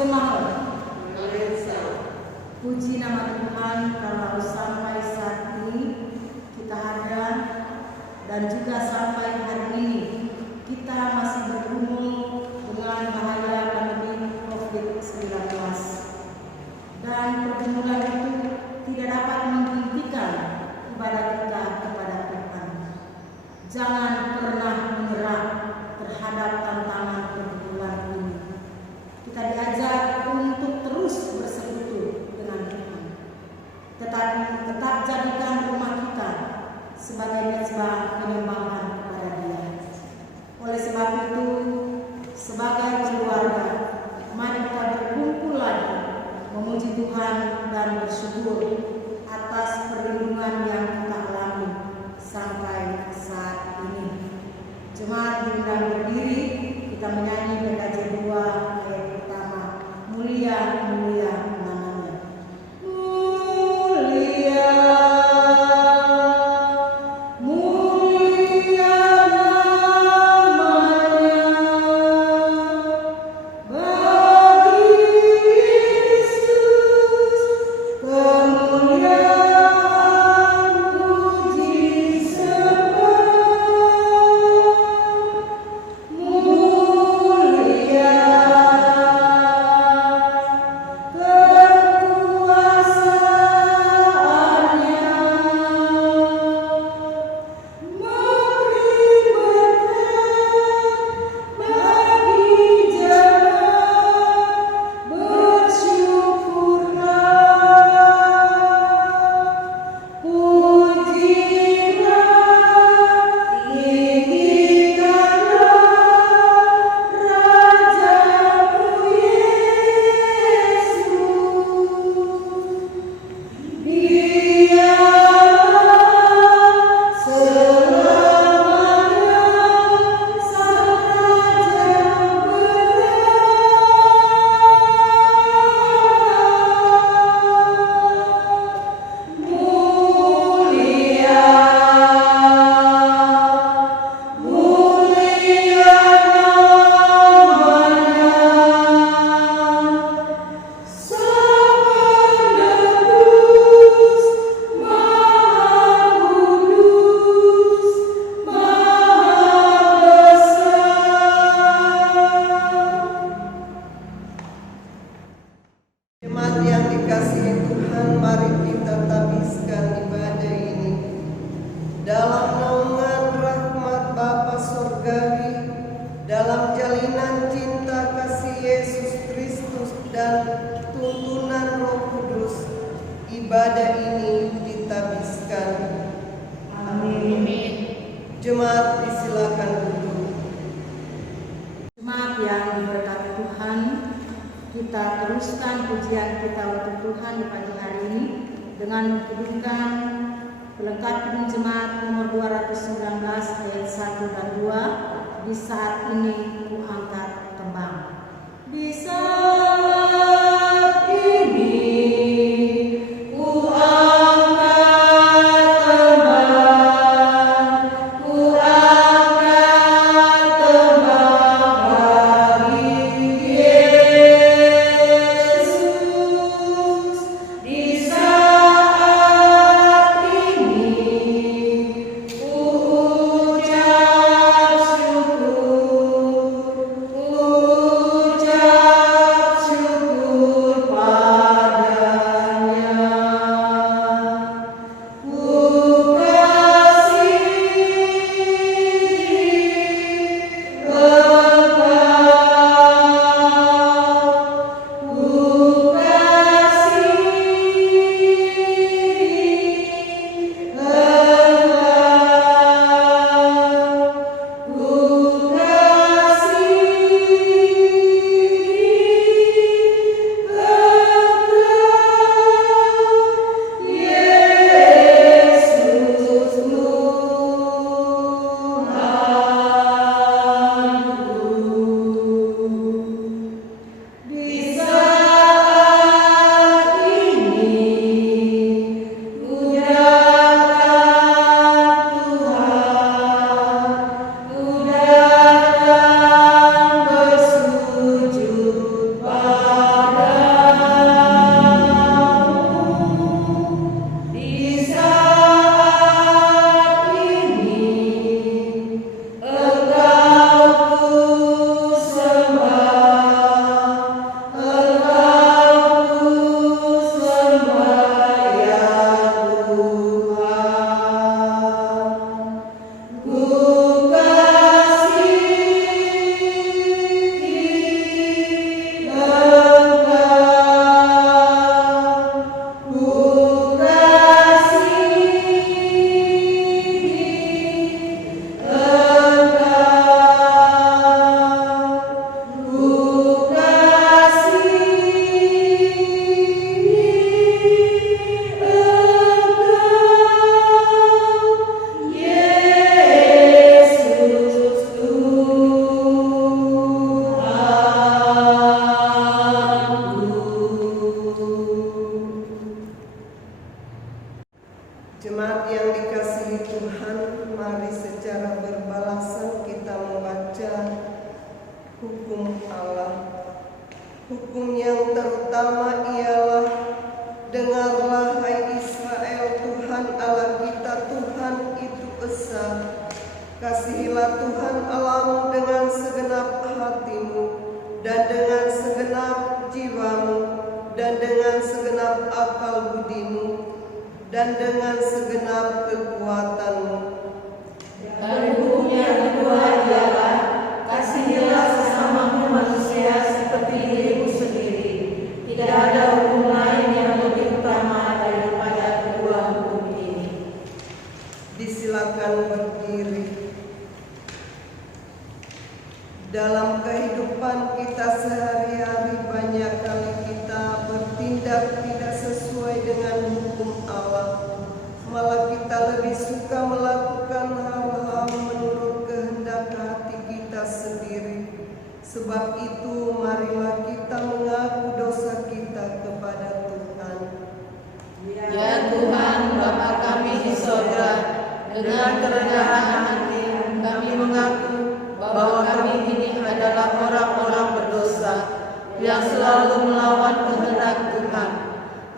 Jemaat, puji nama Tuhan kalau sampai saat ini kita ada dan juga sampai hari ini kita masih bergumul dengan bahaya pandemi COVID-19. Dan pergumulan itu tidak dapat menghentikan ibadah kita kepada Tuhan. Jangan pernah menyerah terhadap tantangan pergumulan ini. Kita diajar untuk terus bersekutu dengan Tuhan. Tetapi tetap jadikan rumah kita sebagai mezbah penyembahan kepada Dia. Oleh sebab itu, sebagai keluarga, mari kita berkumpul lagi memuji Tuhan dan bersyukur atas perlindungan yang kita alami sampai saat ini. Jemaat diundang berdiri, kita menyanyi PKJ 2 ayat pertama, mulia mulia namanya. Mulia Jemaat disilakan duduk. Jemaat yang diberkati Tuhan, kita teruskan pujian kita untuk Tuhan di pagi hari ini dengan mengkidungkan pelengkap kidung jemaat nomor 219 ayat 1 dan 2. Di saat ini ku angkat tembang. Di saat ini ku Ucap Jemaat yang dikasihi Tuhan, mari secara berbalasan kita membaca hukum Allah. Hukum yang terutama ialah, dengarlah hai Israel, Tuhan Allah kita, Tuhan itu esa. Kasihilah Tuhan Allahmu dengan segenap hatimu, dan dengan segenap jiwamu, dan dengan segenap akal budimu, dan dengan segenap kekuatanmu. Dan hukum yang kedua ialah, kasihilah sesamamu manusia seperti dirimu sendiri. Tidak ada hukum lain yang lebih utama daripada kedua hukum ini. Disilakan berdiri. Dalam kehidupan kita sehari-hari banyak kali kita bertindak tidak sesuai dengan hukum Allah. Malah kita lebih suka melakukan hal-hal menurut kehendak hati kita sendiri. Sebab itu marilah kita mengaku dosa kita kepada Tuhan. Ya Tuhan, Bapa kami di sorga, dengan kerendahan hati kami mengaku bahwa kami ini adalah orang-orang berdosa yang selalu melawan kehendak Tuhan.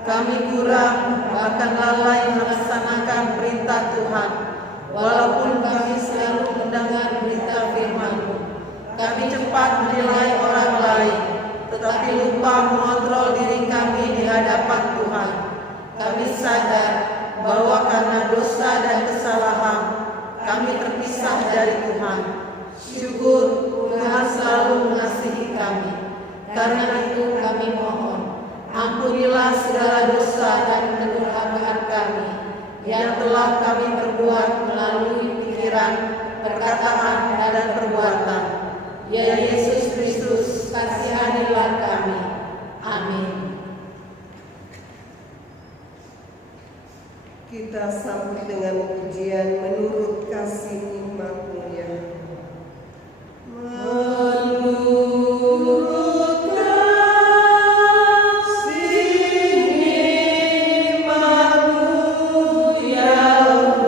Kami kurang, bahkan lalai melaksanakan perintah Tuhan. Walaupun kami selalu mendengar berita firman-Mu, kami cepat menilai orang lain, tetapi lupa mengontrol diri kami di hadapan Tuhan. Kami sadar bahwa karena dosa dan kesalahan, kami terpisah dari Tuhan. Syukur Tuhan selalu mengasihi kami. Karena itu kami mohon, ampunilah segala dosa dan kedurhakaan kami yang telah kami perbuat melalui pikiran, perkataan, dan perbuatan. Ya Yesus Kristus, kasihanilah kami. Amin. Kita sambut dengan pujian menurut kasih nikmat-Mu ya. Menurut kasih nikmat-Mu ya Allah,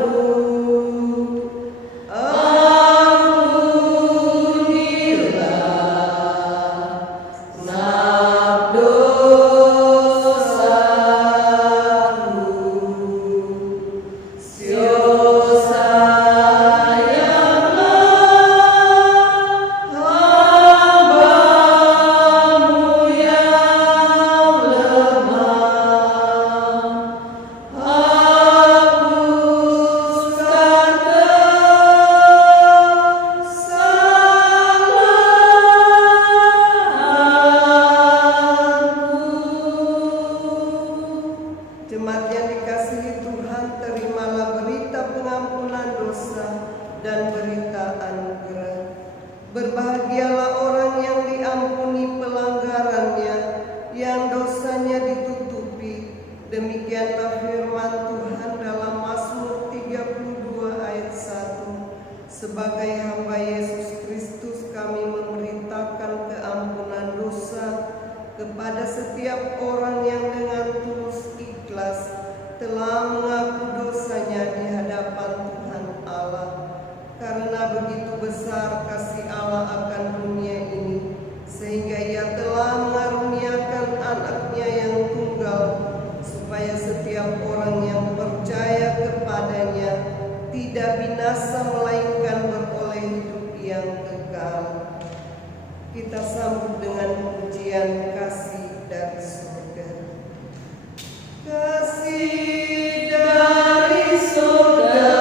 ampunilah segenap dosaku. Jemaat yang dikasihi Tuhan, terimalah berita pengampunan dosa dan berita anugerah. Berbahagialah orang yang diampuni pelanggarannya, yang dosanya ditutupi. Demikianlah firman Tuhan dalam Mazmur 32 ayat 1. Sebagai hamba Yesus Kristus kami memberitakan keampunan dosa kepada setiap orang yang dengan tulus ikhlas telah mengaku dosanya di hadapan Tuhan Allah. Karena begitu besar kasih Allah akan dunia ini, sehingga Ia telah mengaruniakan anaknya yang tunggal, supaya setiap orang yang percaya kepadanya tidak binasa melainkan beroleh hidup yang kekal. Kita sambut dengan pujian kasih dari surga. Kasih dari surga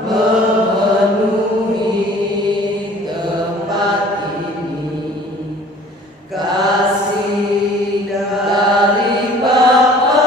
memenuhi tempat ini. Kasih dari Bapa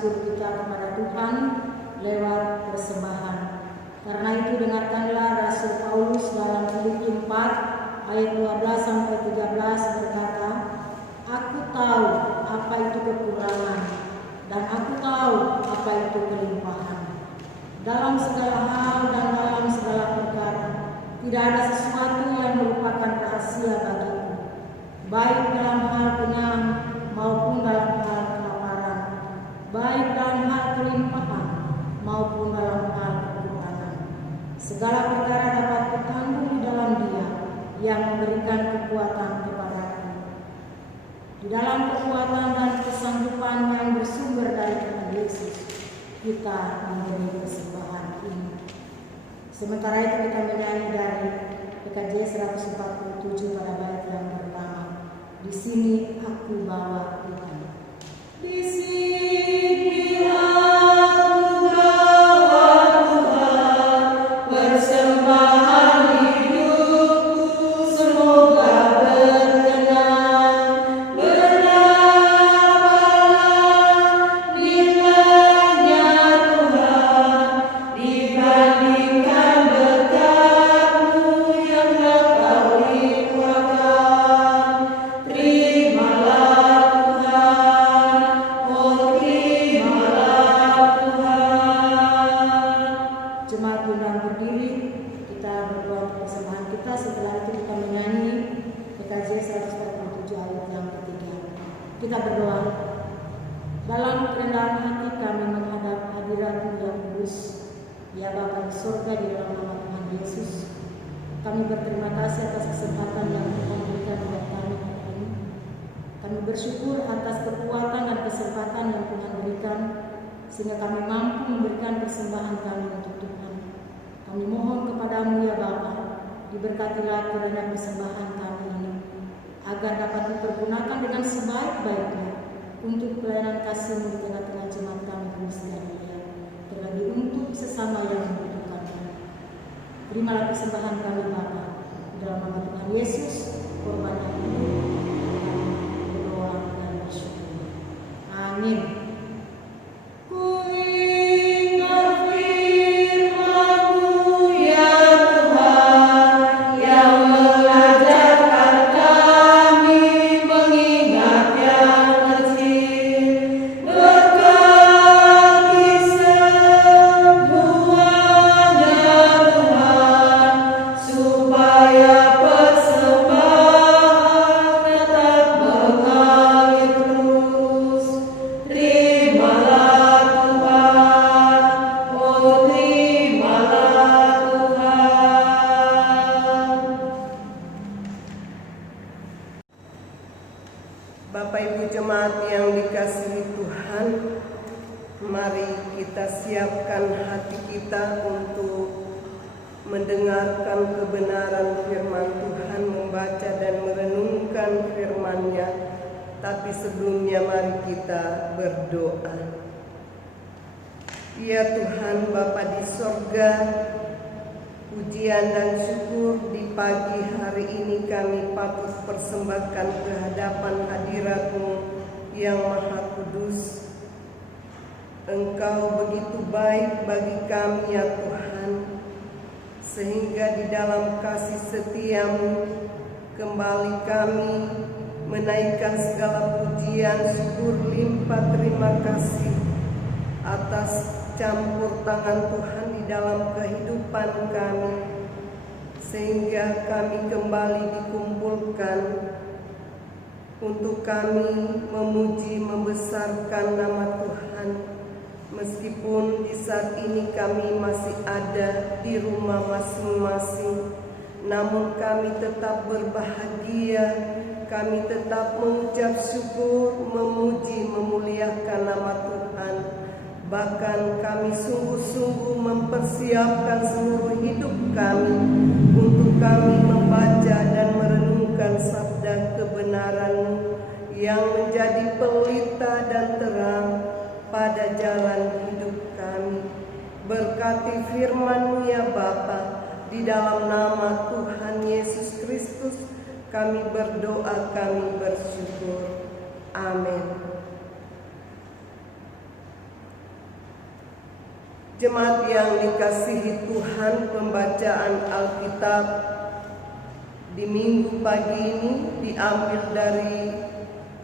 syukur kita kepada Tuhan lewat persembahan. Karena itu dengarkanlah Rasul Paulus dalam Filipi 4 ayat 12 sampai 13 berkata, "Aku tahu apa itu kekurangan dan aku tahu apa itu kelimpahan. Dalam segala hal dan dalam segala perkara tidak ada sesuatu yang merupakan rahasia bagiku, baik dalam hal kenyang maupun dalam hal kelaparan, baik dalam hal kelimpahan maupun dalam hal kekurangan. Segala perkara dapat kutanggung di dalam Dia yang memberikan kekuatan kepadaku. Di dalam kekuatan dan kesanggupan yang bersumber dari Tuhan Yesus, kita memberi persembahan ini." Sementara itu kita menyanyi dari PKJ 147 pada bait yang pertama. Di sini aku bawa Tuhan. Di sini aku bawa Tuhan, persembahan hidupku semoga berkenan. Berapapun nilainya Tuhan dibandingkan berkat-Mu yang Engkau limpahkan. Terimalah Tuhan, oh terimalah Tuhan. Jemaat undang berdiri, kita berdoa untuk persembahan kita. Setelah itu kita menyanyi PKJ 147 ayat yang ketiga. Kita berdoa. Dalam kerendahan hati kami menghadap hadirat-Mu yang kudus, ya Bapa di surga, di dalam nama Tuhan Yesus, kami berterima kasih atas kesempatan yang Tuhan berikan kepada kami hari ini. Kami bersyukur atas kekuatan dan kesempatan yang Tuhan berikan, sehingga kami mampu memberikan persembahan kami untuk Tuhan. Kami mohon kepadamu ya Bapa, diberkatilah kiranya persembahan kami ini, agar dapat dipergunakan dengan sebaik-baiknya untuk pelayanan kasih-Mu di tengah-tengah jemaat kami di Australia, terlebih untuk sesama yang membutuhkan. Terimalah persembahan kami Bapa, dalam nama Tuhan Yesus, korban yang hidup, berdoa dan bersyukur. Amin. Ku ingat firman-Mu ya Tuhan, yang mengajarkan kami mengingat yang kecil. Berkati semuanya Tuhan, supaya persembahan tetap mengalir terus. Terimalah Tuhan, oh terimalah Tuhan. Bapak Ibu jemaat yang dikasihi Tuhan, mari kita siapkan hati kita untuk mendengarkan kebenaran firman Tuhan, membaca dan merenungkan firman-Nya. Tapi sebelumnya mari kita berdoa. Ya Tuhan Bapa di sorga, pujian dan syukur di pagi hari ini kami patut persembahkan ke hadapan hadirat-Mu yang Maha Kudus. Engkau begitu baik bagi kami ya Tuhan, sehingga di dalam kasih setia-Mu kembali kami menaikkan segala pujian, syukur, limpah terima kasih atas campur tangan Tuhan di dalam kehidupan kami, sehingga kami kembali dikumpulkan untuk kami memuji membesarkan nama Tuhan. Meskipun di saat ini kami masih ada di rumah masing-masing, namun kami tetap berbahagia, kami tetap mengucap syukur, memuji, memuliakan nama Tuhan. Bahkan kami sungguh-sungguh mempersiapkan seluruh hidup kami untuk kami membaca dan merenungkan sabda kebenaran-Mu yang menjadi pelita dan terang pada jalan hidup kami. Berkati firman-Mu ya Bapa, di dalam nama Tuhan Yesus Kristus kami berdoa, kami bersyukur. Amin. Jemaat yang dikasihi Tuhan, pembacaan Alkitab di minggu pagi ini diambil dari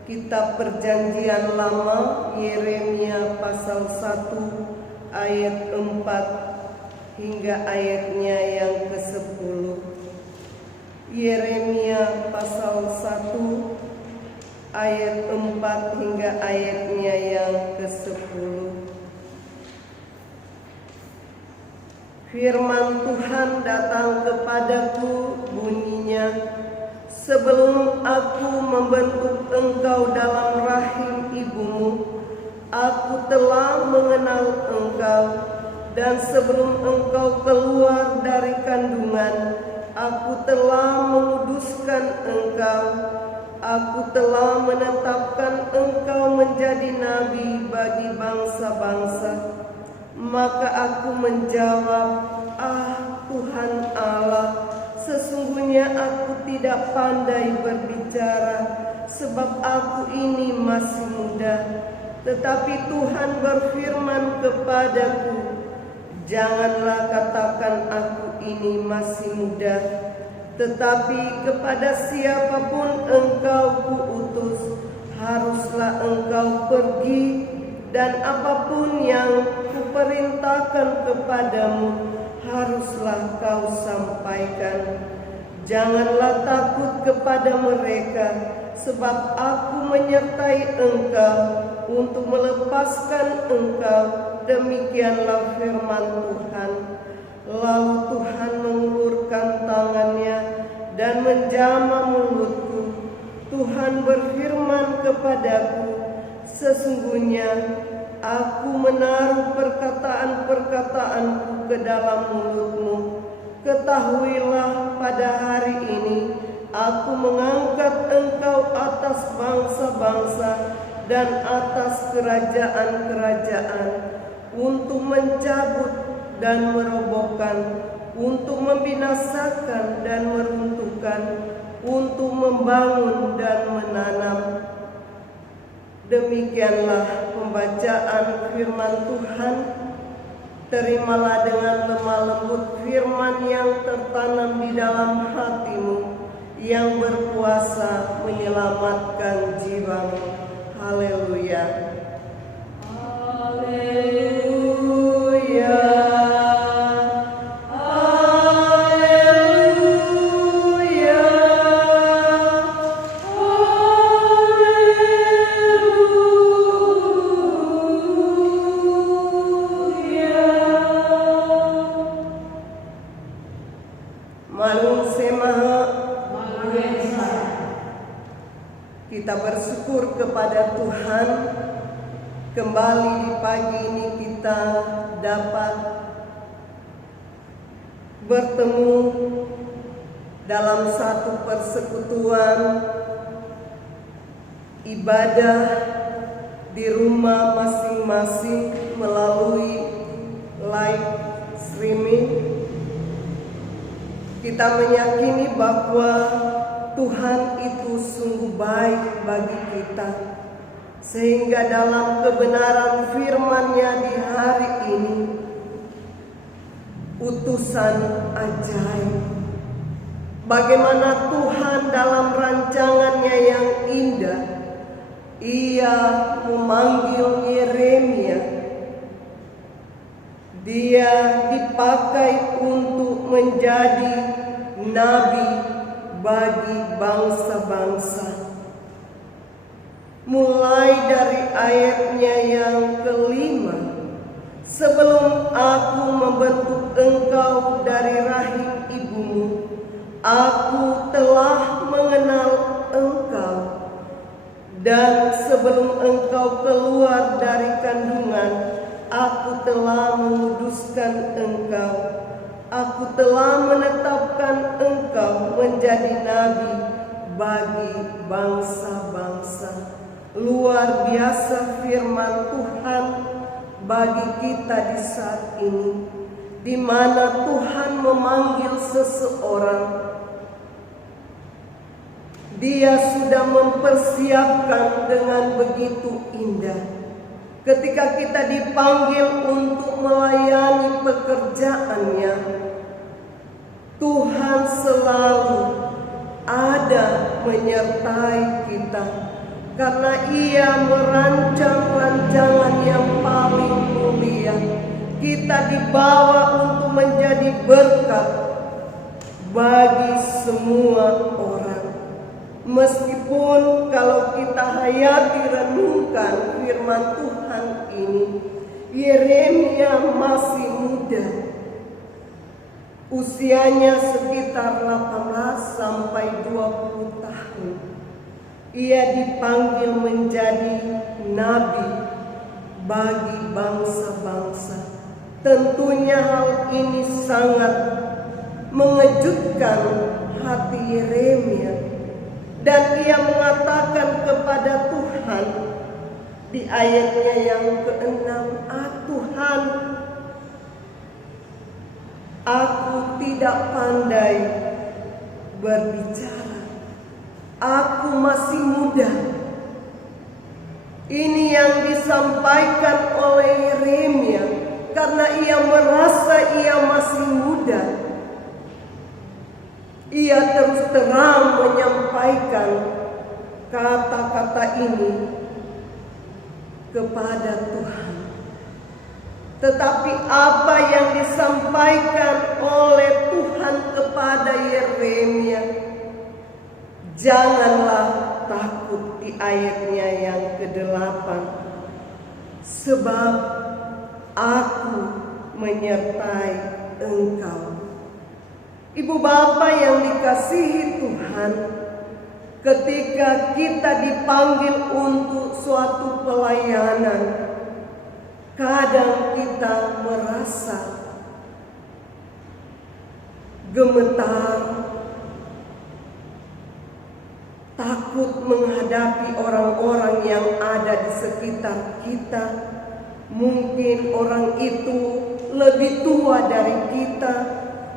Kitab Perjanjian Lama, Yeremia pasal 1 ayat 4 hingga ayatnya yang ke-10. Yeremia pasal 1 ayat 4 hingga ayatnya yang ke-10. Firman Tuhan datang kepadaku, bunyinya, sebelum aku membentuk engkau dalam rahim ibumu, aku telah mengenal engkau, dan sebelum engkau keluar dari kandungan, aku telah menguduskan engkau. Aku telah menetapkan engkau menjadi nabi bagi bangsa-bangsa. Maka aku menjawab, Tuhan Allah, sesungguhnya aku tidak pandai berbicara, sebab aku ini masih muda. Tetapi Tuhan berfirman kepadaku, janganlah katakan aku ini masih muda, tetapi kepada siapapun engkau kuutus, haruslah engkau pergi, dan apapun yang kuperintahkan kepadamu, haruslah kau sampaikan. Janganlah takut kepada mereka, sebab aku menyertai engkau untuk melepaskan engkau. Demikianlah firman Tuhan. Lalu Tuhan mengulurkan tangannya dan menjamah mulutku. Tuhan berfirman kepadaku, sesungguhnya aku menaruh perkataan-perkataanku ke dalam mulutmu. Ketahuilah, pada hari ini aku mengangkat engkau atas bangsa-bangsa dan atas kerajaan-kerajaan, untuk mencabut dan merobohkan, untuk membinasakan dan meruntuhkan, untuk membangun dan menanam. Demikianlah pembacaan firman Tuhan. Terimalah dengan lemah lembut firman yang tertanam di dalam hatimu, yang berkuasa menyelamatkan jiwamu. Haleluya. Haleluya. Kita bersyukur kepada Tuhan, kembali di pagi ini kita dapat bertemu dalam satu persekutuan ibadah di rumah masing-masing melalui live streaming. Kita meyakini bahwa Tuhan itu sungguh baik bagi kita, sehingga dalam kebenaran firman-Nya di hari ini, utusan ajaib, bagaimana Tuhan dalam rancangan-Nya yang indah, Ia memanggil Yeremia. Dia dipakai untuk menjadi nabi bagi bangsa-bangsa. Mulai dari ayatnya yang ke-5, sebelum aku membentuk engkau dari rahim ibumu, aku telah mengenal engkau, dan sebelum engkau keluar dari kandungan, aku telah menguduskan engkau. Aku telah menetapkan engkau menjadi nabi bagi bangsa-bangsa. Luar biasa firman Tuhan bagi kita di saat ini, di mana Tuhan memanggil seseorang. Dia sudah mempersiapkan dengan begitu indah ketika kita dipanggil untuk melayani pekerjaannya, Tuhan selalu ada menyertai kita, karena Ia merancang rancangan yang paling mulia. Kita dibawa untuk menjadi berkat bagi semua orang. Meskipun kalau kita hayati renungkan firman Tuhan ini, Yeremia masih muda. Usianya sekitar 18 sampai 20 tahun. Ia dipanggil menjadi nabi bagi bangsa-bangsa. Tentunya hal ini sangat mengejutkan hati Yeremia. Dan ia mengatakan kepada Tuhan di ayatnya yang ke-6, Tuhan, aku tidak pandai berbicara. Aku masih muda. Ini yang disampaikan oleh Yeremia karena ia merasa ia masih muda. Ia terus terang menyampaikan kata-kata ini kepada Tuhan. Tetapi apa yang disampaikan oleh Tuhan kepada Yeremia, janganlah takut, di ayatnya yang ke-8. Sebab aku menyertai engkau. Ibu bapak yang dikasihi Tuhan, ketika kita dipanggil untuk suatu pelayanan, kadang kita merasa gemetar, takut menghadapi orang-orang yang ada di sekitar kita. Mungkin orang itu lebih tua dari kita,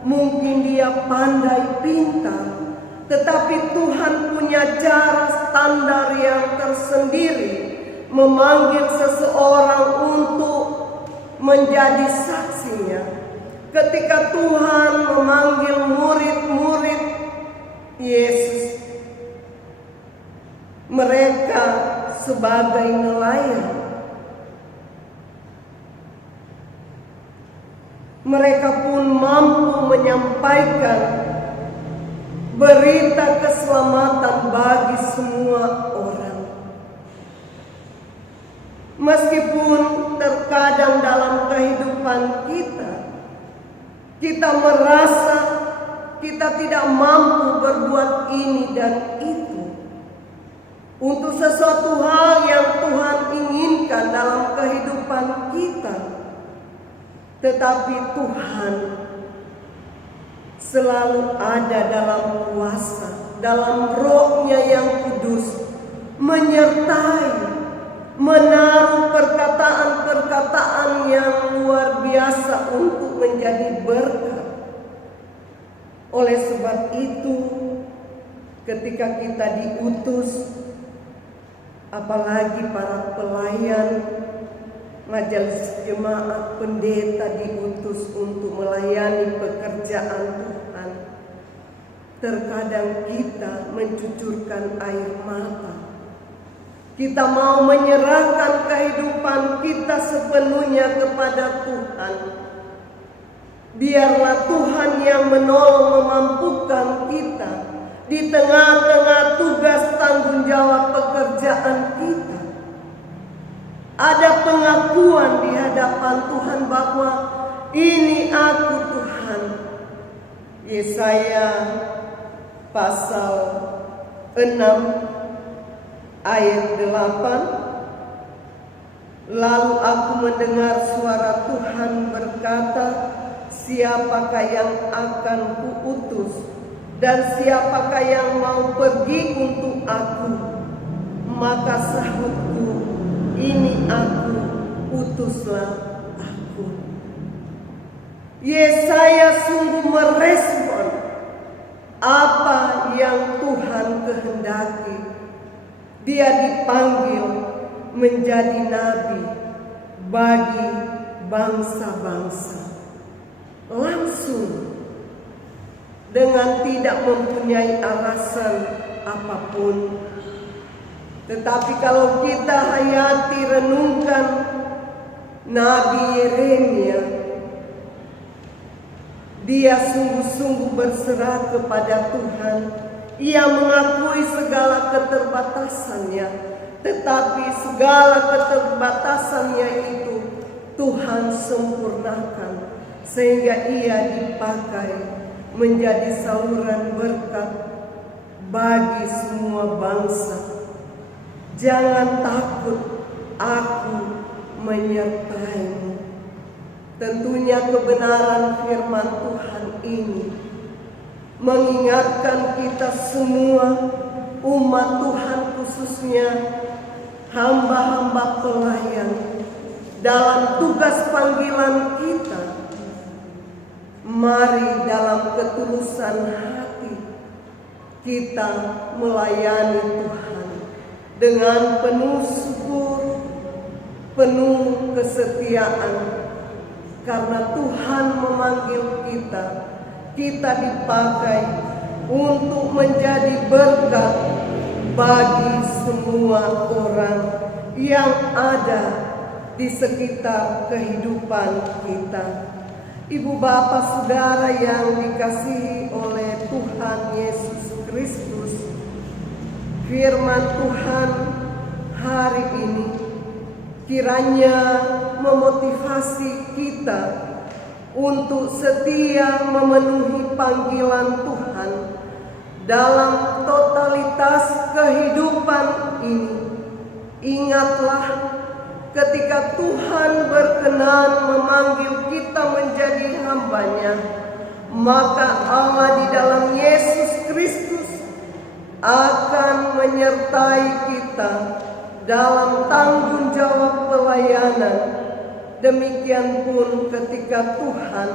mungkin dia pandai pintar, tetapi Tuhan punya cara standar yang tersendiri memanggil seseorang untuk menjadi saksinya. Ketika Tuhan memanggil murid-murid Yesus, mereka sebagai nelayan, mereka pun mampu menyampaikan berita keselamatan bagi semua orang. Meskipun terkadang dalam kehidupan kita merasa kita tidak mampu berbuat ini dan itu untuk sesuatu hal yang Tuhan inginkan dalam kehidupan kita. Tetapi Tuhan selalu ada dalam kuasa, dalam Roh-Nya yang kudus, menyertai, menaruh perkataan-perkataan yang luar biasa untuk menjadi berkat. Oleh sebab itu, ketika kita diutus, apalagi para pelayan, majelis jemaat, pendeta diutus untuk melayani pekerjaan Tuhan, terkadang kita mencucurkan air mata. Kita mau menyerahkan kehidupan kita sepenuhnya kepada Tuhan. Biarlah Tuhan yang menolong memampukan kita di tengah-tengah tugas tanggung jawab pekerjaan kita. Ada pengakuan di hadapan Tuhan bahwa ini aku Tuhan. Yesaya pasal 6 ayat 8. Lalu aku mendengar suara Tuhan berkata, siapakah yang akan kuutus dan siapakah yang mau pergi untuk aku? Maka sahutku, ini aku, utuslah aku. Yesaya sungguh merespon apa yang Tuhan kehendaki. Dia dipanggil menjadi nabi, bagi bangsa-bangsa. Langsung, dengan tidak mempunyai alasan apapun. Tetapi kalau kita hayati renungkan Nabi Yeremia, dia sungguh-sungguh berserah kepada Tuhan. Ia mengakui segala keterbatasannya, tetapi segala keterbatasannya itu Tuhan sempurnakan, sehingga ia dipakai menjadi saluran berkat bagi semua bangsa. Jangan takut, aku menyertaimu. Tentunya kebenaran firman Tuhan ini mengingatkan kita semua, umat Tuhan khususnya hamba-hamba pelayan, dalam tugas panggilan kita. Mari dalam ketulusan hati kita melayani Tuhan dengan penuh syukur, penuh kesetiaan, karena Tuhan memanggil kita. Kita dipakai untuk menjadi berkat bagi semua orang yang ada di sekitar kehidupan kita. Ibu bapak saudara yang dikasihi oleh Tuhan Yesus Kristus, firman Tuhan hari ini kiranya memotivasi kita untuk setia memenuhi panggilan Tuhan dalam totalitas kehidupan ini. Ingatlah, ketika Tuhan berkenan memanggil kita menjadi hamba-Nya, maka Allah di dalam Yesus Kristus akan menyertai kita dalam tanggung jawab pelayanan. Demikian pun ketika Tuhan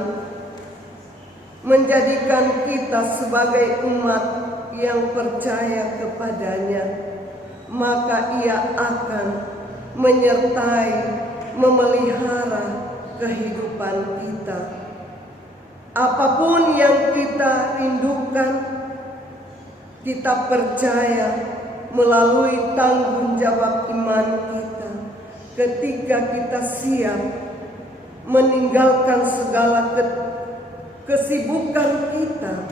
menjadikan kita sebagai umat yang percaya kepada-Nya, maka Ia akan menyertai, memelihara kehidupan kita. Apapun yang kita rindukan, kita percaya melalui tanggung jawab iman kita. Ketika kita siap meninggalkan segala kesibukan kita,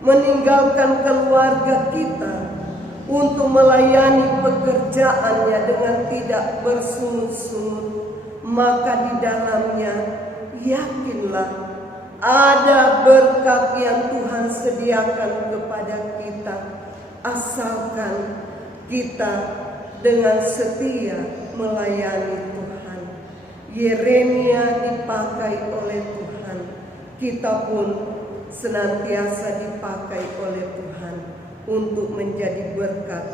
meninggalkan keluarga kita untuk melayani pekerjaannya dengan tidak bersungut-sungut, maka di dalamnya yakinlah ada berkat yang Tuhan sediakan kepada kita, asalkan kita dengan setia melayani Tuhan. Yeremia dipakai oleh Tuhan, kita pun senantiasa dipakai oleh Tuhan untuk menjadi berkat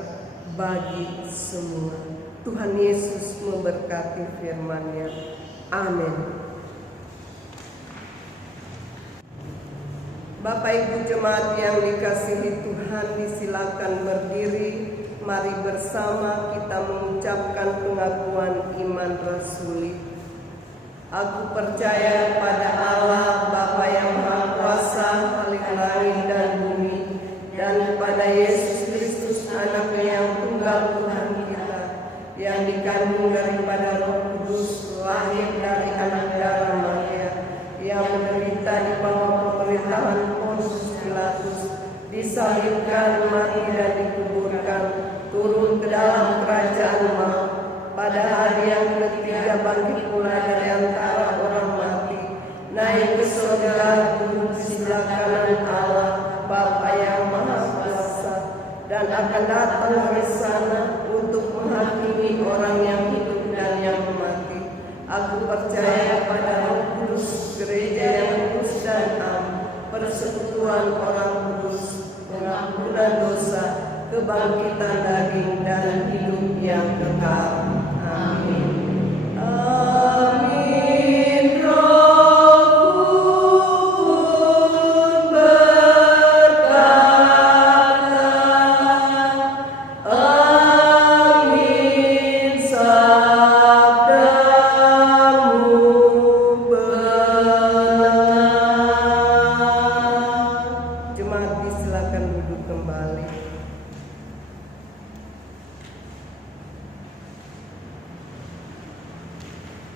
bagi semua. Tuhan Yesus memberkati firman-Nya. Amin. Bapak Ibu jemaat yang dikasihi Tuhan, disilakan berdiri. Mari bersama kita mengucapkan pengakuan iman rasuli. Aku percaya pada Allah Bapa yang Maha Kuasa, Khalik langit dan bumi, dan kepada Yesus Kristus Anaknya yang tunggal Tuhan kita, yang dikandung daripada Roh Kudus, lahir dari anak darah Maria, yang menderita di bawah pemerintahan Pontius Pilatus, disalibkan, mati dan dikuburkan, turun ke dalam kerajaan maut, pada hari yang ketiga bangkit pula dari antara orang mati, naik ke surga, duduk di sebelah kanan Allah Bapa yang Maha Kuasa, dan akan datang dari sana untuk menghakimi orang yang hidup dan yang mati. Aku percaya pada Roh Kudus, gereja yang kudus dan am, persekutuan orang kudus, pengampunan dosa, kebangkitan daging dan hidup yang kekal. Amin. Amin. Roh berkata, amin. Sabda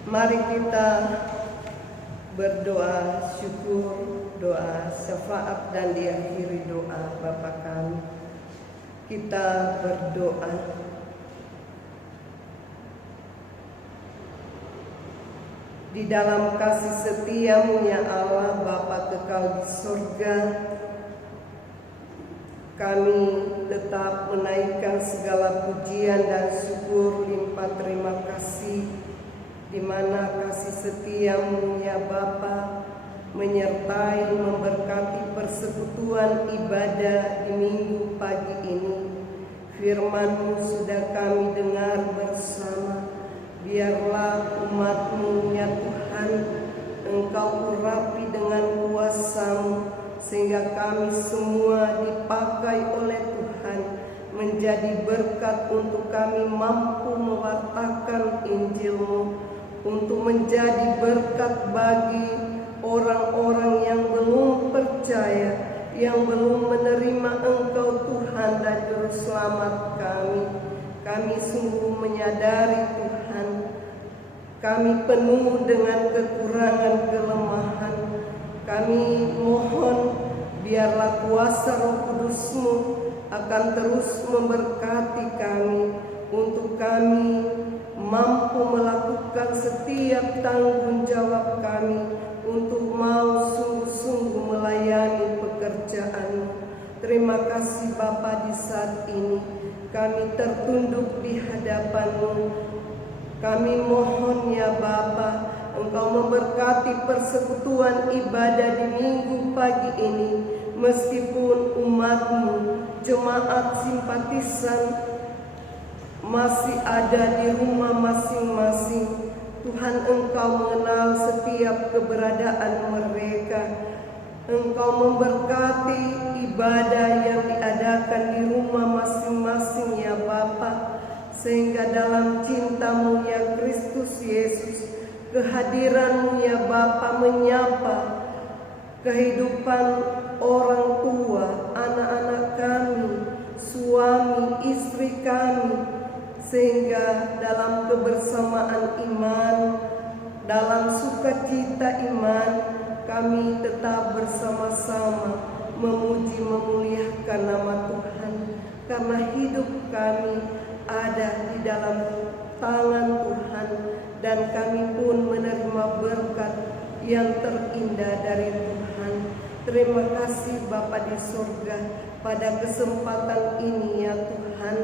Mari kita berdoa syukur, doa syafaat dan diakhiri doa Bapa kami. Kita berdoa. Di dalam kasih setia-Mu ya Allah Bapa kekal di surga, kami tetap menaikkan segala pujian dan syukur limpah terima kasih, di mana kasih setia-Mu ya Bapa menyertai memberkati persekutuan ibadah di minggu pagi ini. Firman-Mu sudah kami dengar bersama. Biarlah umat-Mu ya Tuhan, Engkau urapi dengan kuasa-Mu, sehingga kami semua dipakai oleh Tuhan menjadi berkat untuk kami mampu mewartakan Injil-Mu, untuk menjadi berkat bagi orang-orang yang belum percaya, yang belum menerima Engkau Tuhan dan Juru Selamat kami. Kami sungguh menyadari Tuhan, kami penuh dengan kekurangan kelemahan. Kami mohon biarlah kuasa Roh Kudus-Mu akan terus memberkati kami, untuk kami mampu melakukan setiap tanggung jawab kami untuk mau sungguh-sungguh melayani pekerjaan-Mu. Terima kasih Bapa, di saat ini kami tertunduk di hadapan-Mu. Kami mohon ya Bapa, Engkau memberkati persekutuan ibadah di minggu pagi ini. Meskipun umat-Mu, jemaat simpatisan masih ada di rumah masing-masing, Tuhan Engkau mengenal setiap keberadaan mereka. Engkau memberkati ibadah yang diadakan di rumah masing-masing ya Bapa, sehingga dalam cinta-Mu ya Kristus Yesus, kehadiran-Mu ya Bapa menyapa kehidupan orang tua, anak-anak kami, suami, istri kami, sehingga dalam kebersamaan iman, dalam sukacita iman, kami tetap bersama-sama memuji memuliakan nama Tuhan, karena hidup kami ada di dalam tangan Tuhan, dan kami pun menerima berkat yang terindah dari Tuhan. Terima kasih Bapa di surga, pada kesempatan ini ya Tuhan,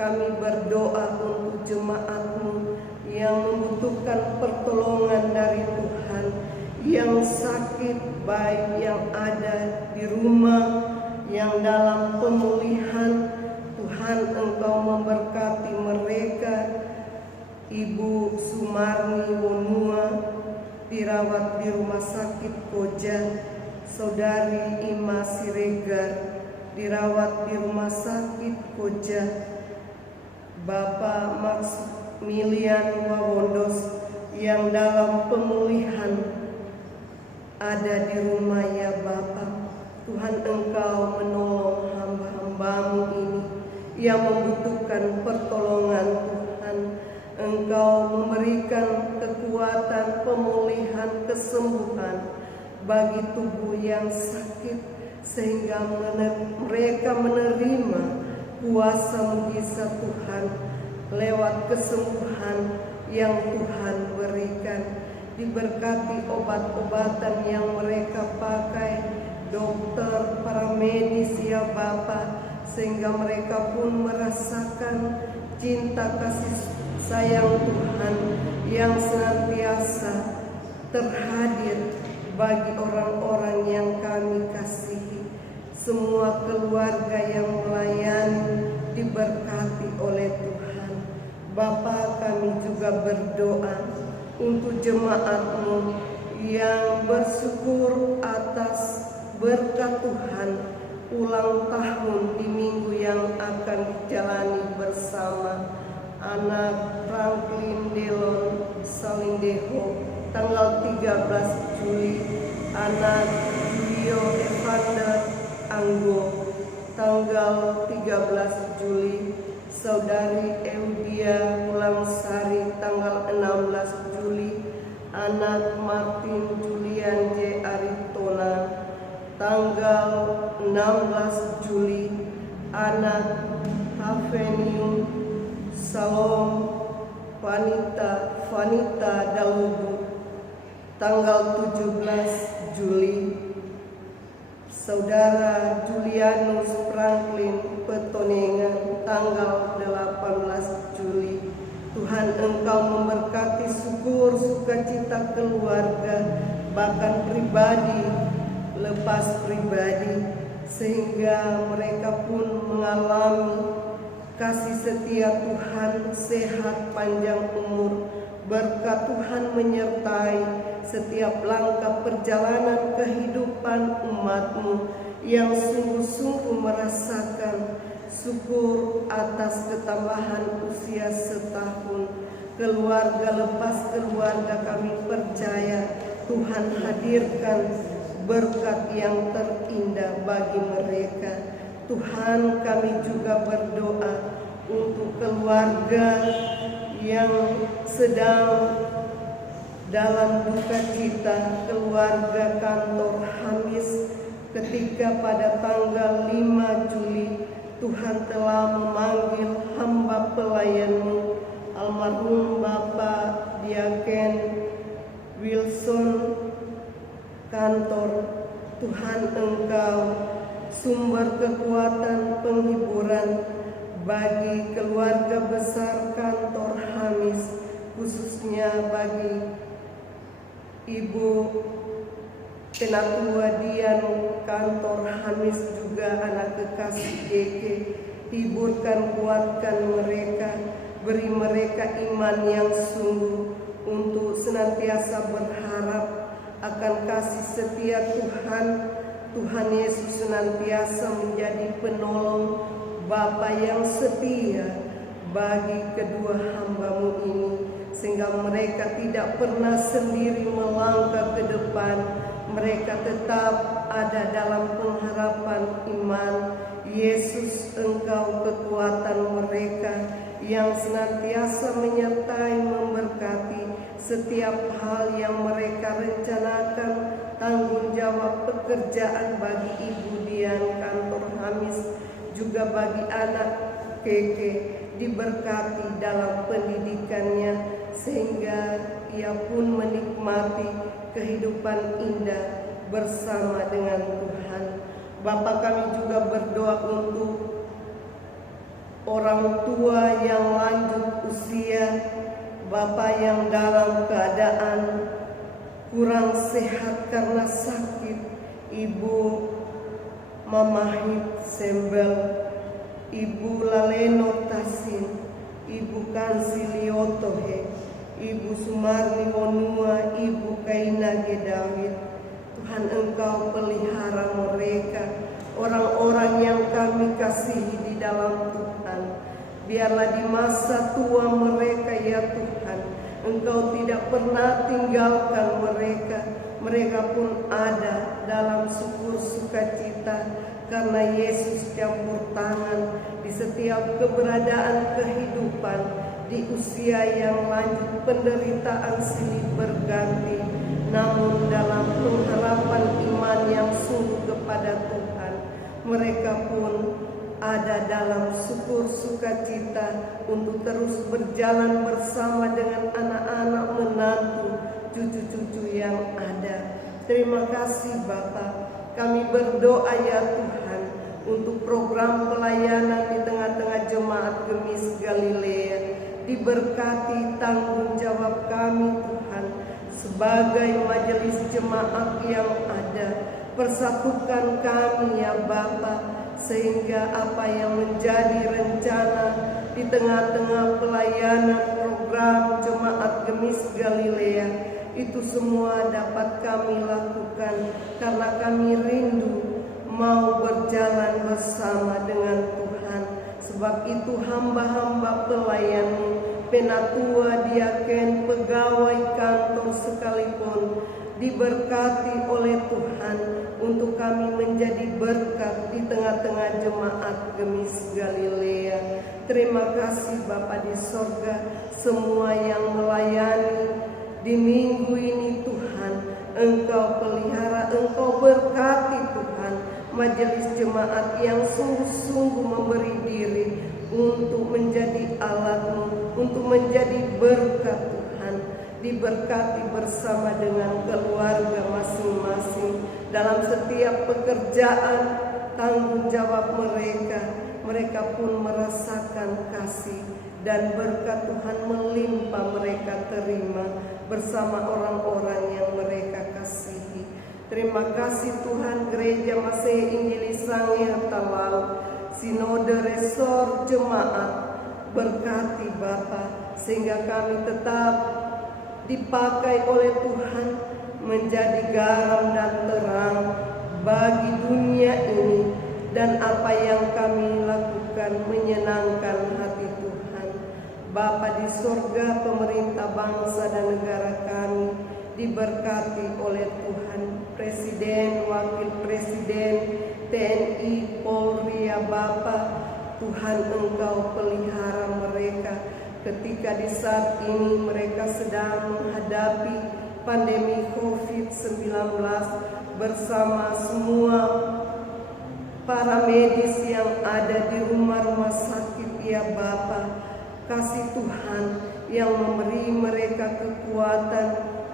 kami berdoa untuk jemaat-Mu yang membutuhkan pertolongan dari Tuhan, yang sakit, baik yang ada di rumah, yang dalam pemulihan. Tuhan Engkau memberkati mereka. Ibu Sumarni Wonua dirawat di rumah sakit Koja, Saudari Ima Siregar dirawat di rumah sakit Koja, Bapak Maximilian Wawondos yang dalam pemulihan ada di rumah ya Bapa. Tuhan Engkau menolong hamba-hamba-Mu ini yang membutuhkan pertolongan Tuhan. Engkau memberikan kekuatan, pemulihan, kesembuhan bagi tubuh yang sakit, sehingga mereka menerima kuasa mujizat Tuhan lewat kesembuhan yang Tuhan berikan. Diberkati obat-obatan yang mereka pakai, dokter, para medis ya Bapa, sehingga mereka pun merasakan cinta kasih sayang Tuhan yang senantiasa terhadir bagi orang-orang yang kami kasihi. Semua keluarga yang melayani diberkati oleh Tuhan. Bapa, kami juga berdoa untuk jemaat-Mu yang bersyukur atas berkat Tuhan ulang tahun di minggu yang akan dijalani bersama anak Franklin Delon Salindeho tanggal 13 Juli, anak Julio Evander Anggo tanggal 13 Juli, Saudari Eudia Mulangsari tanggal 16 Juli, anak Martin Julian J. Aritona, tanggal 16 Juli, anak Haveniu Salom Vanita Dalubu, tanggal 17 Juli, Saudara Julianus Franklin Petonengan, tanggal 18 Juli. Tuhan, Engkau memberkati syukur sukacita keluarga, bahkan pribadi lepas pribadi, sehingga mereka pun mengalami kasih setia Tuhan, sehat panjang umur. Berkat Tuhan menyertai setiap langkah perjalanan kehidupan umat-Mu yang sungguh-sungguh merasakan syukur atas ketambahan usia setahun. Keluarga lepas keluarga, kami percaya Tuhan hadirkan berkat yang terindah bagi mereka. Tuhan, kami juga berdoa untuk keluarga yang sedang dalam duka cita, keluarga kantor Hamis, ketika pada tanggal 5 Juli Tuhan telah memanggil hamba pelayan-Mu, almarhum Bapak Diaken Wilson kantor. Tuhan, Engkau sumber kekuatan penghiburan bagi keluarga besar kantor Hamis, khususnya bagi Ibu Penatua Dian kantor Hamis, juga anak kekasih JK. Hiburkan, kuatkan mereka, beri mereka iman yang sungguh untuk senantiasa berharap akan kasih setia Tuhan. Tuhan Yesus senantiasa menjadi penolong, Bapa yang setia bagi kedua hamba-Mu ini, sehingga mereka tidak pernah sendiri melangkah ke depan. Mereka tetap ada dalam pengharapan iman. Yesus, Engkau kekuatan mereka yang senantiasa menyertai, memberkati setiap hal yang mereka rencanakan, tanggung jawab pekerjaan bagi Ibu Dian kantor Hamis, juga bagi anak Keke, diberkati dalam pendidikannya, sehingga ia pun menikmati kehidupan indah bersama dengan Tuhan. Bapa, kami juga berdoa untuk orang tua yang lanjut usia, Bapa yang dalam keadaan kurang sehat karena sakit, Ibu Mamahit Sembel, Ibu Laleno Tasin, Ibu Kansiliotohe, Ibu Sumarni Onua, Ibu Kaina Gedawit. Tuhan, Engkau pelihara mereka, orang-orang yang kami kasihi di dalam Tuhan. Biarlah di masa tua mereka, ya Tuhan, Engkau tidak pernah tinggalkan mereka. Mereka pun ada dalam syukur sukacita, karena Yesus campur tangan di setiap keberadaan kehidupan. Di usia yang lanjut penderitaan silih berganti, namun dalam pengharapan iman yang sungguh kepada Tuhan, mereka pun ada dalam syukur sukacita untuk terus berjalan bersama dengan anak-anak, menantu, cucu-cucu yang ada. Terima kasih Bapa. Kami berdoa ya Tuhan untuk program pelayanan di tengah-tengah jemaat Gemis Galilea. Diberkati tanggung jawab kami Tuhan sebagai majelis jemaat yang ada. Persatukan kami ya Bapa, sehingga apa yang menjadi rencana di tengah-tengah pelayanan program jemaat Gemis Galilea itu semua dapat kami lakukan, karena kami rindu mau berjalan bersama dengan Tuhan. Sebab itu hamba-hamba pelayan, penatua, diaken, pegawai kantor sekalipun diberkati oleh Tuhan untuk kami menjadi berkat di tengah-tengah jemaat Gemis Galilea. Terima kasih Bapa di sorga, semua yang melayani di minggu majelis jemaat yang sungguh-sungguh memberi diri untuk menjadi alat-Mu, untuk menjadi berkat Tuhan. Diberkati bersama dengan keluarga masing-masing dalam setiap pekerjaan tanggung jawab mereka. Mereka pun merasakan kasih dan berkat Tuhan melimpah mereka terima bersama orang-orang yang mereka kasihi. Terima kasih Tuhan, Gereja Masehi Injili Sangihe Talaut, Sinode Resor Jemaat, berkati Bapa sehingga kami tetap dipakai oleh Tuhan menjadi garam dan terang bagi dunia ini, dan apa yang kami lakukan menyenangkan hati Tuhan. Bapa di surga, pemerintah bangsa dan negara kami diberkati oleh Tuhan, Presiden, Wakil Presiden, TNI, Polri, ya Bapa. Tuhan, Engkau pelihara mereka ketika di saat ini mereka sedang menghadapi pandemi COVID-19 bersama semua para medis yang ada di rumah-rumah sakit, ya Bapa. Kasih Tuhan yang memberi mereka kekuatan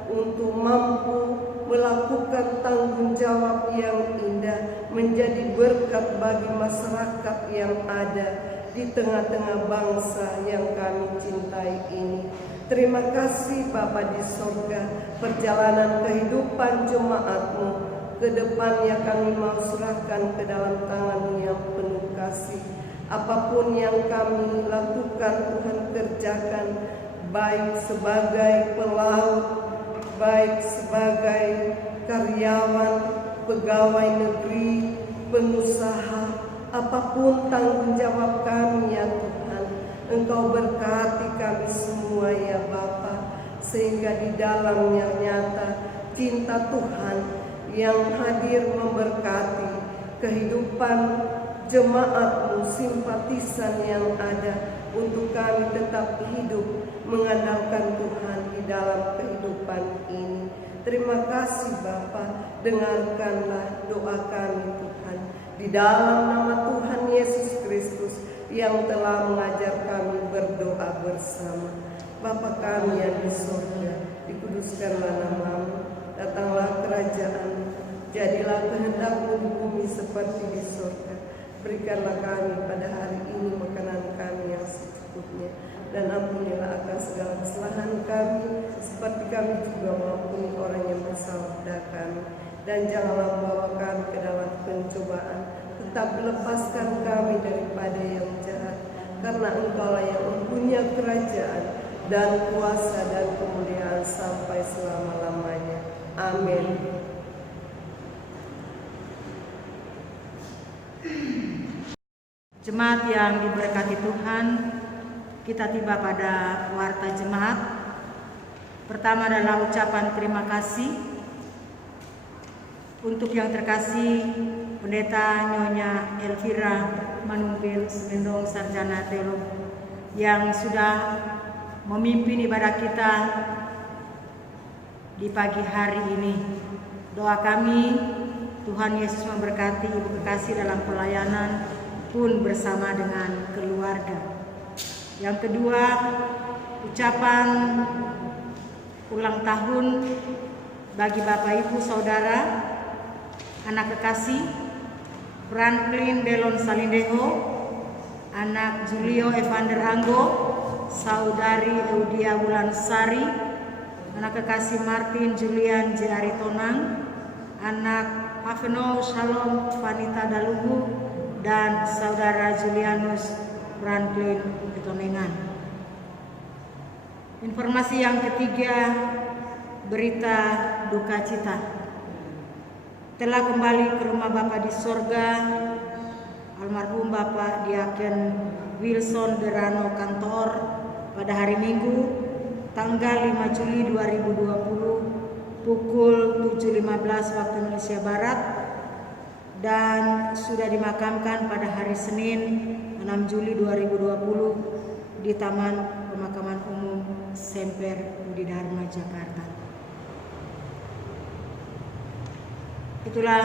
untuk mampu melakukan tanggung jawab yang indah, menjadi berkat bagi masyarakat yang ada di tengah-tengah bangsa yang kami cintai ini. Terima kasih Bapa di sorga, perjalanan kehidupan jemaat-Mu ke depannya kami mau serahkan ke dalam tangan-Mu yang penuh kasih. Apapun yang kami lakukan, Tuhan kerjakan, baik sebagai pelaut, baik sebagai karyawan, pegawai negeri, pengusaha, apapun tanggung jawab kami, ya Tuhan. Engkau berkati kami semua, ya Bapa, sehingga di dalamnya nyata cinta Tuhan yang hadir memberkati kehidupan jemaat-Mu, simpatisan yang ada, untuk kami tetap hidup mengandalkan Tuhan di dalam kehidupan ini. Terima kasih Bapa, dengarkanlah doa kami Tuhan, di dalam nama Tuhan Yesus Kristus yang telah mengajar kami berdoa bersama. Bapa kami yang di surga, dikuduskanlah nama-Mu, datanglah kerajaan-Mu, jadilah kehendak-Mu di bumi seperti di surga. Berikanlah kami pada hari ini makanan kami yang secukupnya, dan ampunilah akan segala kesalahan kami, seperti kami juga mengampuni orang yang bersalah pada kami. Dan janganlah membawa kami ke dalam pencobaan, tetap lepaskan kami daripada yang jahat, karena Engkaulah yang mempunyai kerajaan dan kuasa dan kemuliaan sampai selama-lamanya. Amin. Jemaat yang diberkati Tuhan, kita tiba pada warta jemaat. Pertama adalah ucapan terima kasih untuk yang terkasih Pendeta Nyonya Elvira Manungbil Semendong Sarjana Teologi yang sudah memimpin ibadah kita di pagi hari ini. Doa kami, Tuhan Yesus memberkati Ibu Kekasih dalam pelayanan pun bersama dengan keluarga. Yang kedua, ucapan ulang tahun bagi Bapak Ibu Saudara, anak kekasih Franklin Delon Salindeho, anak Julio Evander Anggo, Saudari Eudia Wulansari, anak kekasih Martin Julian J. Aritonang, anak Aveno Shalom Vanita Dalugu, dan Saudara Julianus Franklin Petonengan. Informasi yang ketiga, berita duka cita. Telah kembali ke rumah Bapa di sorga almarhum Bapak Diaken Wilson Derano Kantor pada hari Minggu tanggal 5 Juli 2020 pukul 7.15 waktu Indonesia Barat, dan sudah dimakamkan pada hari Senin 6 Juli 2020 di Taman Pemakaman Umum Semper Budi Dharma, Jakarta. Itulah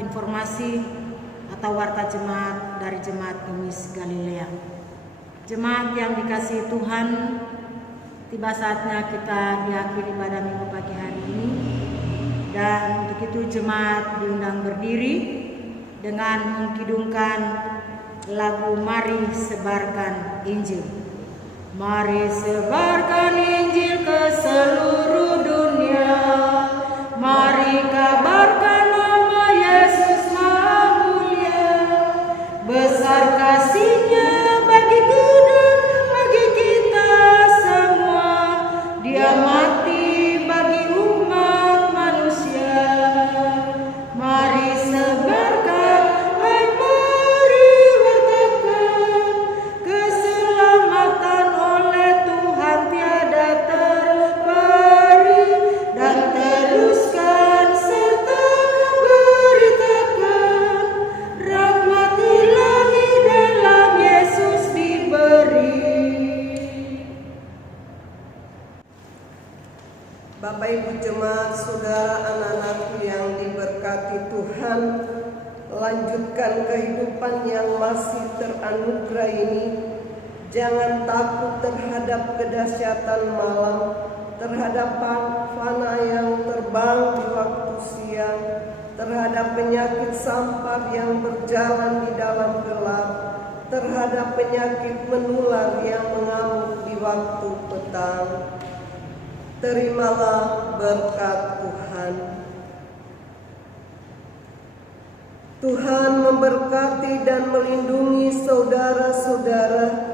informasi atau warta jemaat dari Jemaat Gemis Galilea. Jemaat yang dikasihi Tuhan, tiba saatnya kita diakhiri pada minggu pagi hari ini. Dan untuk itu jemaat diundang berdiri dengan mengkidungkan lagu Mari Sebarkan Injil. Mari sebarkan Injil ke seluruh dunia. Mari kabarkan nama Yesus Maha Mulia. Besar kasih-Nya bagiku dan bagi kita semua. Dia mati bagi umat manusia. Mari sebarkan, hai mari wartakan keselamatan oleh Tuhan tiada terperi, dan teruskan serta beritakan rahmat ilahi dalam Yesus diberi. Bapak Ibu jemaat, saudara anak-anakku yang diberkati Tuhan, lanjutkan kehidupan yang masih teranugerah ini. Jangan takut terhadap kedahsyatan malam, terhadap fana yang terbang di waktu siang, terhadap penyakit sampar yang berjalan di dalam gelap, terhadap penyakit menular yang mengamuk di waktu petang. Terimalah berkat Tuhan. Tuhan memberkati dan melindungi saudara-saudara.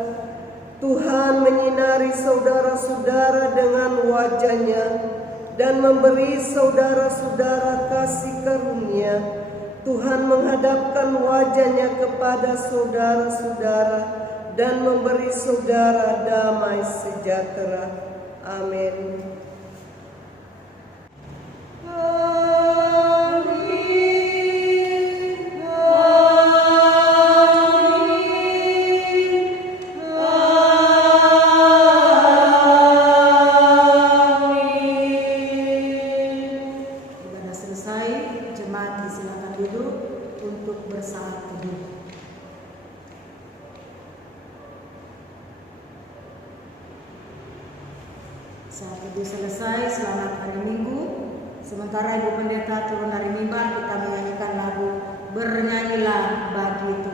Tuhan menyinari saudara-saudara dengan wajah-Nya dan memberi saudara-saudara kasih karunia. Tuhan menghadapkan wajah-Nya kepada saudara-saudara dan memberi saudara damai sejahtera. Amin. Ibadah selesai, jemaat disilakan duduk untuk bersaat teduh. Saat teduh selesai, selamat hari Minggu. Sementara Ibu Pendeta turun dari mimbar, kita menyanyikan lagu Bernyanyilah Bagi Tuhan.